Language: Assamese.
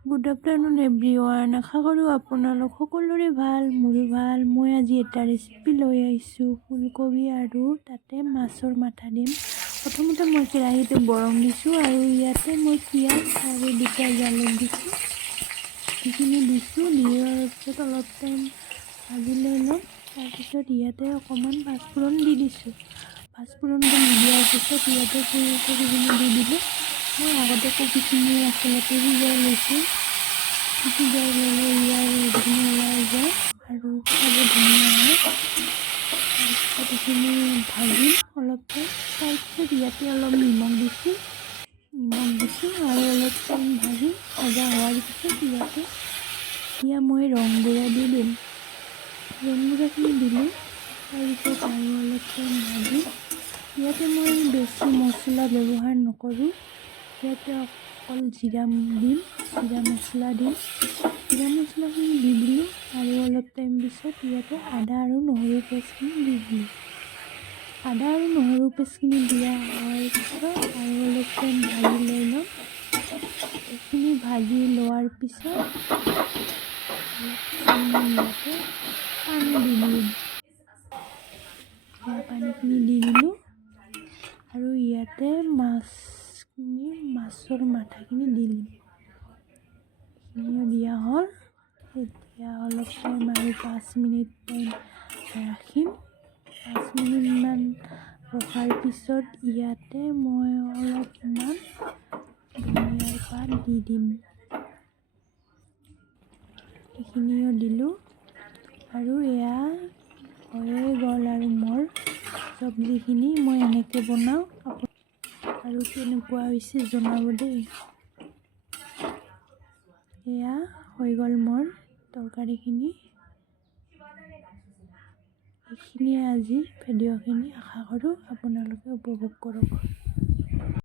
Good afternoon everyone. আশা কৰোঁ আপোনালোক সকলোৰে ভাল, মোৰো ভাল। মই আজি এটা ৰেচিপি লৈ আহিছোঁ, ফুলকবি আৰু তাতে মাছৰ মাথা দিম। প্ৰথমতে মই কেৰাহীটো গৰম দিছোঁ আৰু ইয়াতে মই পিঁয়াজ আৰু দুটা জালুক দিছোঁ। সেইখিনি দিছোঁ, দিয়াৰ পিছত অলপ টাইম ভাজি লৈ ল'ম। তাৰপিছত ইয়াতে অকণমান পাঁচফোৰণ দি দিছোঁ। পাঁচফোৰণটো দিয়াৰ পিছত ইয়াতে ফুলকবিখিনি দি দিলোঁ। মই আগতে কবিখিনি আচলতে সিজাই লৈছোঁ। সিজাই ল'লে ইয়াৰ ৰসখিনি ওলাই যায় আৰু খাব ধুনীয়া হয়। তাৰপিছত এইখিনি ভাজিম অলপ টাইম। তাৰপিছত ইয়াতে অলপ নিমখ দিছোঁ আৰু অলপ টাইম ভাজিম। ভজা হোৱাৰ পিছত এতিয়া মই ৰং গুড়া দি দিম। ৰং গুড়াখিনি দিলোঁ। তাৰপিছত আৰু অলপ টাইম ভাজিম। ইয়াতে মই বেছি মছলা ব্যৱহাৰ নকৰোঁ। ইয়াতে অকল জিৰা মছলা দিম। জিৰা মছলাখিনি দি দিলোঁ আৰু অলপ টাইম পিছত ইয়াতে আদা আৰু নহৰু পেষ্টখিনি দি দিলোঁ। আদা আৰু নহৰু পেষ্টখিনি দিয়া হোৱাৰ পিছত আৰু অলপ টাইম ভাজি লৈ ল'ম। এইখিনি ভাজি লোৱাৰ পিছত ইয়াতে পানী দি দিম। পানীখিনি দি দিলোঁ আৰু ইয়াতে মাছৰ মাথাখিনি দি দিম। এইখিনিও দিয়া হ'ল। এতিয়া অলপ টাইম আৰু 5 মিনিট টাইম ৰাখিম। 5 মিনিটমান ৰখাৰ পিছত ইয়াতে মই অলপমান ধনিয়াৰ পাত দি দিম। এইখিনিও দিলোঁ আৰু এয়া হৈয়ে গ'ল আৰু মোৰ চব্জিখিনি। মই এনেকৈ বনাওঁ, আৰু কেনেকুৱা হৈছে জনাব দেই। এয়া হৈ গ'ল মোৰ তৰকাৰীখিনি। এইখিনিয়ে আজি ভিডিঅ'খিনি। আশা কৰোঁ আপোনালোকে উপভোগ কৰক।